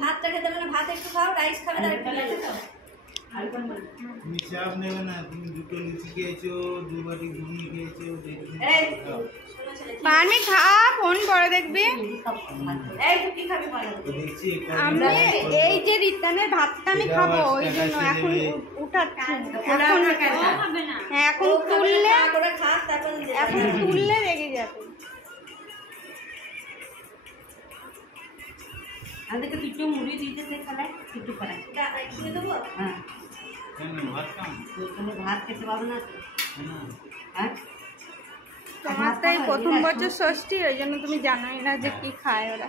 ভাতটা খেতে মানে ভাত একটু খাও, রাইস খাবে তার একটু রাইস খাও। তুমি চাপ নেবে না, তুমি দুটো লুচি খেয়েছো, 2 বাটি ঘুগনি খেয়েছো, পারমি খা, ফোন পরে দেখবি। আমি এই যে রিতানের ভাতটা আমি খাবো, ওই জন্য এখন উঠাচ্ছি। এখন তুললে রেগে যাবে। আমাদেরকে কিছু মুড়ি দিতে খেলায় কিছু করায় হ্যাঁ ভাত খেতে পাবো না হ্যাঁ। তোমার তাই প্রথম বছর ষষ্ঠী, ওই জন্য তুমি জানোই না যে কি খায় ওরা।